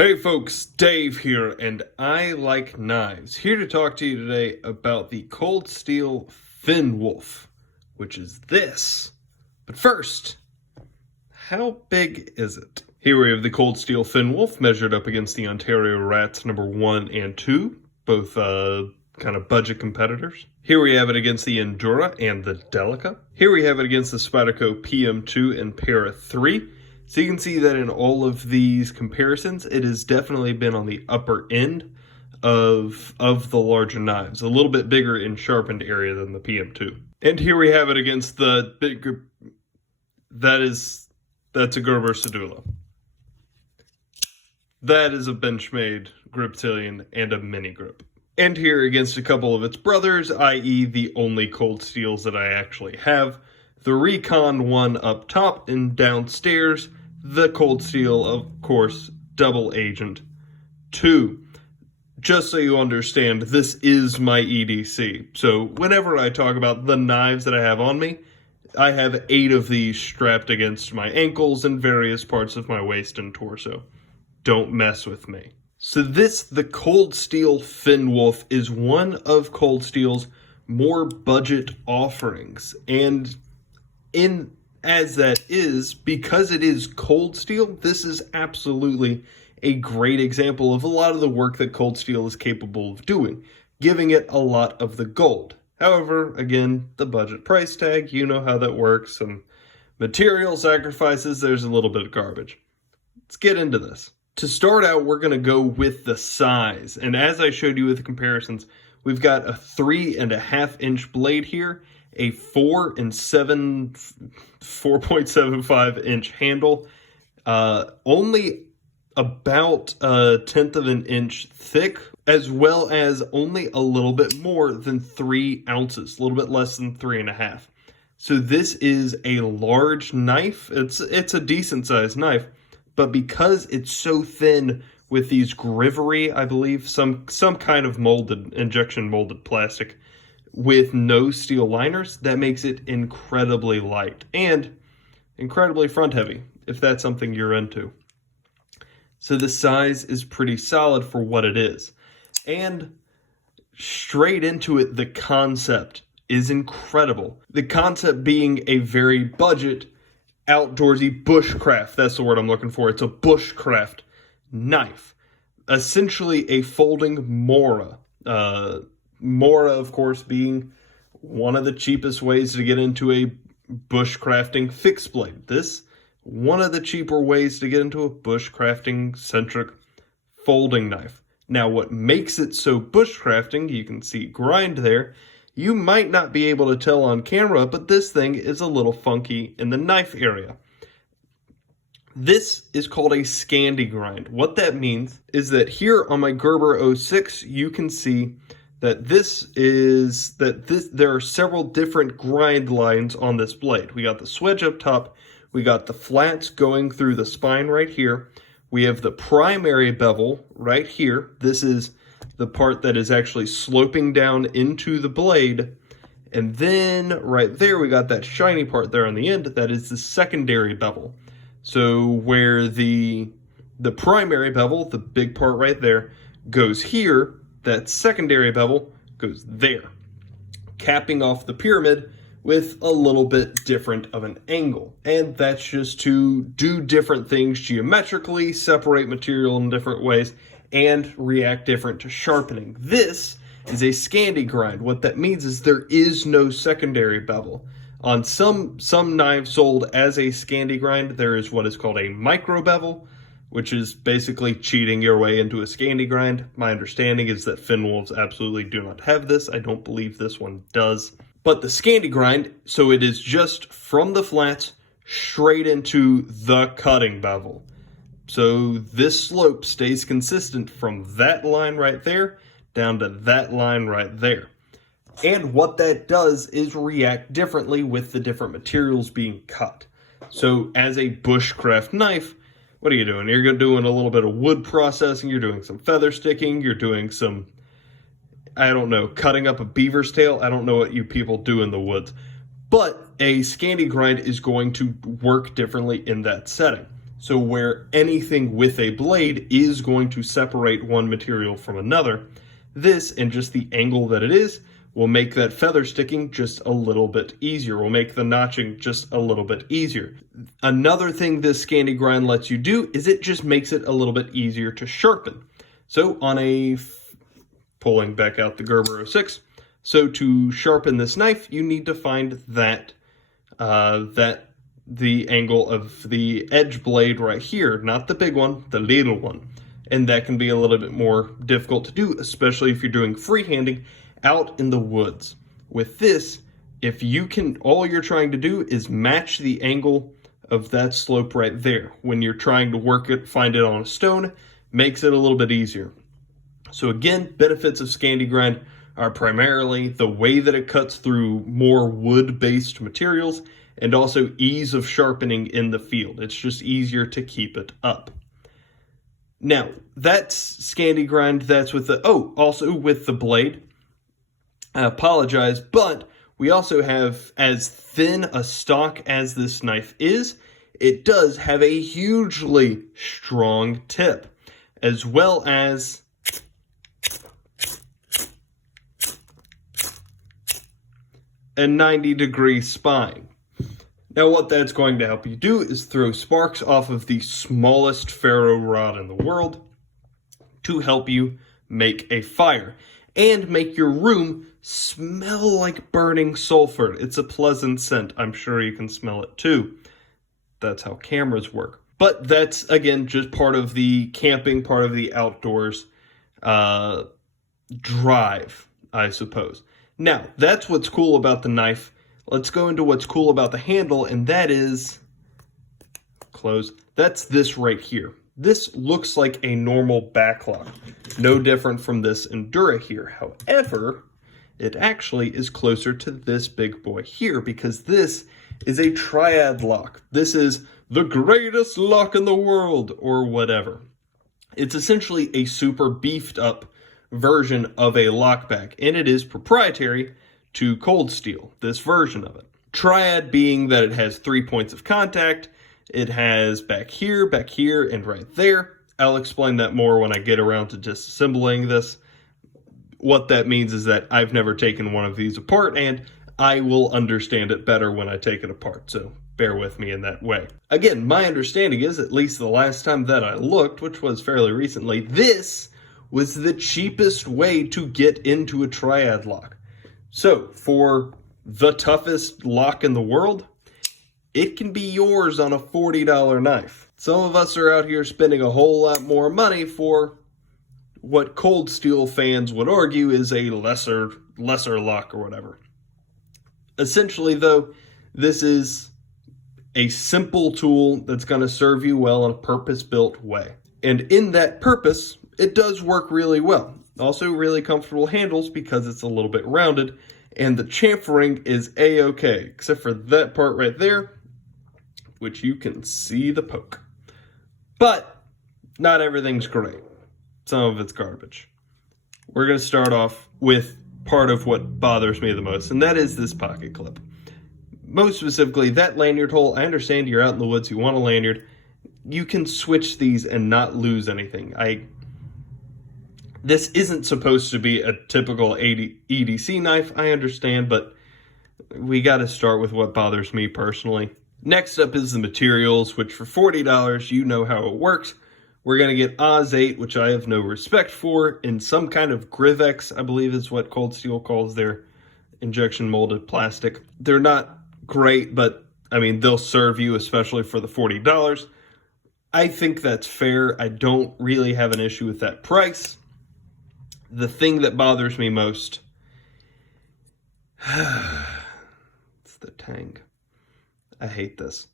Hey folks, Dave here, and I like knives. Here to talk to you today about the Cold Steel Thin Wolf, which is this. But first, how big is it? Here we have the Cold Steel Thin Wolf measured up against the Ontario Rats number 1 and 2, both kind of budget competitors. Here we have it against the Endura and the Delica. Here we have it against the Spyderco PM2 and Para 3. So you can see that in all of these comparisons, it has definitely been on the upper end of the larger knives. A little bit bigger in sharpened area than the PM2. And here we have it against the big grip. That's a Gerber Sedula. That is a Benchmade Griptilian and a mini grip. And here against a couple of its brothers, i.e. the only cold steels that I actually have. The Recon one up top and downstairs, the Cold Steel, of course, Double Agent 2. Just so you understand, this is my EDC. So whenever I talk about the knives that I have on me, I have 8 of these strapped against my ankles and various parts of my waist and torso. Don't mess with me. So the Cold Steel Thin Wolf, is one of Cold Steel's more budget offerings. And as that is, because it is Cold Steel, this is absolutely a great example of a lot of the work that Cold Steel is capable of doing, giving it a lot of the gold. However, again, the budget price tag, you know how that works, and material sacrifices, there's a little bit of garbage. Let's get into this. To start out, we're going to go with the size, and as I showed you with the comparisons, we've got a 3.5-inch blade here, a 4.75 inch handle, only about a 1/10 of an inch thick, as well as only a little bit more than 3 ounces, a little bit less than 3.5. So this is a large knife. It's a decent sized knife, but because it's so thin with these Grivery, I believe, some kind of injection molded plastic, with no steel liners, that makes it incredibly light and incredibly front heavy, if that's something you're into. So the size is pretty solid for what it is. And straight into it, the concept is incredible. The concept being a very budget, outdoorsy bushcraft. That's the word I'm looking for. It's a bushcraft knife. Essentially a folding Mora. Mora, of course, being one of the cheapest ways to get into a bushcrafting fixed blade. This, one of the cheaper ways to get into a bushcrafting-centric folding knife. Now, what makes it so bushcrafting, you can see grind there. You might not be able to tell on camera, but this thing is a little funky in the knife area. This is called a Scandi grind. What that means is that here on my Gerber 06, you can see that there are several different grind lines on this blade. We got the swedge up top, we got the flats going through the spine right here, we have the primary bevel right here. This is the part that is actually sloping down into the blade, and then right there we got that shiny part there on the end, that is the secondary bevel. So where the primary bevel, the big part right there, goes here, that secondary bevel goes there, capping off the pyramid with a little bit different of an angle. And that's just to do different things geometrically, separate material in different ways, and react different to sharpening. This is a Scandi grind. What that means is there is no secondary bevel. On some knives sold as a Scandi grind, there is what is called a micro bevel, which is basically cheating your way into a Scandi grind. My understanding is that Thin Wolves absolutely do not have this. I don't believe this one does. But the Scandi grind, so it is just from the flats straight into the cutting bevel. So this slope stays consistent from that line right there down to that line right there. And what that does is react differently with the different materials being cut. So as a bushcraft knife, what are you doing? You're doing a little bit of wood processing, you're doing some feather sticking, you're doing some, I don't know, cutting up a beaver's tail. I don't know what you people do in the woods. But a Scandi grind is going to work differently in that setting. So where anything with a blade is going to separate one material from another, this and just the angle that it is will make that feather sticking just a little bit easier, will make the notching just a little bit easier. Another thing this Scandi grind lets you do is it just makes it a little bit easier to sharpen. So on pulling back out the Gerber 06, so to sharpen this knife, you need to find that the angle of the edge blade right here, not the big one, the little one. And that can be a little bit more difficult to do, especially if you're doing freehanding out in the woods. With this, if you can, all you're trying to do is match the angle of that slope right there. When you're trying to work it, find it on a stone, makes it a little bit easier. So again, benefits of Scandi grind are primarily the way that it cuts through more wood-based materials and also ease of sharpening in the field. It's just easier to keep it up. Now, that's Scandi grind, that's with the, also with the blade. I apologize, but we also have, as thin a stock as this knife is, it does have a hugely strong tip, as well as a 90-degree spine. Now what that's going to help you do is throw sparks off of the smallest ferro rod in the world to help you make a fire and make your room smell like burning sulfur. It's a pleasant scent. I'm sure you can smell it too. That's how cameras work. But that's, again, just part of the camping, part of the outdoors drive, I suppose. Now, that's what's cool about the knife. Let's go into what's cool about the handle, and that is, that's this right here. This looks like a normal backlock, no different from this Endura here. However, it actually is closer to this big boy here because this is a triad lock. This is the greatest lock in the world, or whatever. It's essentially a super beefed up version of a lockback, and it is proprietary to Cold Steel, this version of it. Triad being that it has 3 points of contact. It has back here, and right there. I'll explain that more when I get around to disassembling this. What that means is that I've never taken one of these apart, and I will understand it better when I take it apart, so bear with me in that way. Again, my understanding is, at least the last time that I looked, which was fairly recently, this was the cheapest way to get into a triad lock. So, for the toughest lock in the world, it can be yours on a $40 knife. Some of us are out here spending a whole lot more money for what Cold Steel fans would argue is a lesser lock or whatever. Essentially, though, this is a simple tool that's going to serve you well in a purpose-built way. And in that purpose, it does work really well. Also really comfortable handles because it's a little bit rounded, and the chamfering is a-okay, except for that part right there, which you can see the poke. But not everything's great. Some of it's garbage. We're going to start off with part of what bothers me the most, and that is this pocket clip. Most specifically, that lanyard hole. I understand you're out in the woods, you want a lanyard. You can switch these and not lose anything. This isn't supposed to be a typical EDC knife, I understand, but we got to start with what bothers me personally. Next up is the materials, which for $40, you know how it works. We're going to get Oz 8, which I have no respect for, in some kind of Grivex, I believe is what Cold Steel calls their injection molded plastic. They're not great, but I mean, they'll serve you, especially for the $40. I think that's fair. I don't really have an issue with that price. The thing that bothers me most, it's the tang. I hate this.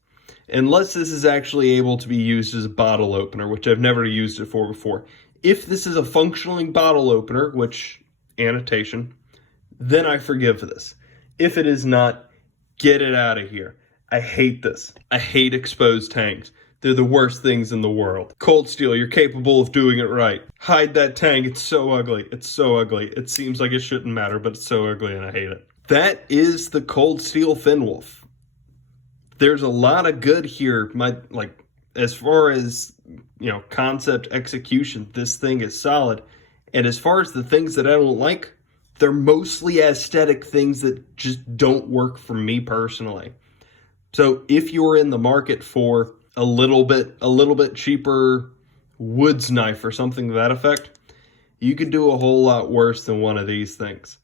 Unless this is actually able to be used as a bottle opener, which I've never used it for before. If this is a functioning bottle opener, which, annotation, then I forgive this. If it is not, get it out of here. I hate this. I hate exposed tangs. They're the worst things in the world. Cold Steel, you're capable of doing it right. Hide that tang. It's so ugly. It's so ugly. It seems like it shouldn't matter, but it's so ugly and I hate it. That is the Cold Steel Finn Wolf. There's a lot of good here. as far as, concept execution, this thing is solid. And as far as the things that I don't like, they're mostly aesthetic things that just don't work for me personally. So if you're in the market for a little bit cheaper woods knife or something to that effect, you could do a whole lot worse than one of these things.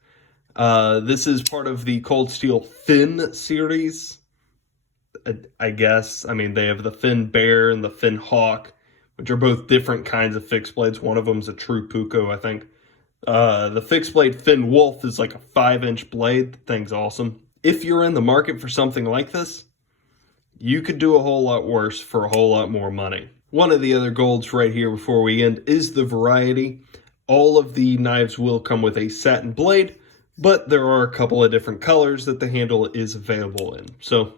This is part of the Cold Steel Fin series, I guess. I mean, they have the Fin Bear and the Fin Hawk, which are both different kinds of fixed blades. One of them is a true Puukko, I think. The fixed blade Fin Wolf is like a 5-inch blade. The thing's awesome. If you're in the market for something like this, you could do a whole lot worse for a whole lot more money. One of the other golds right here before we end is the variety. All of the knives will come with a satin blade, but there are a couple of different colors that the handle is available in. So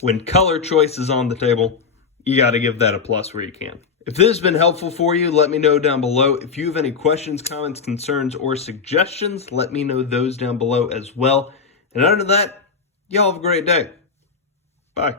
when color choice is on the table, you got to give that a plus where you can. If this has been helpful for you, let me know down below. If you have any questions, comments, concerns, or suggestions, let me know those down below as well. And other than that, y'all have a great day. Bye.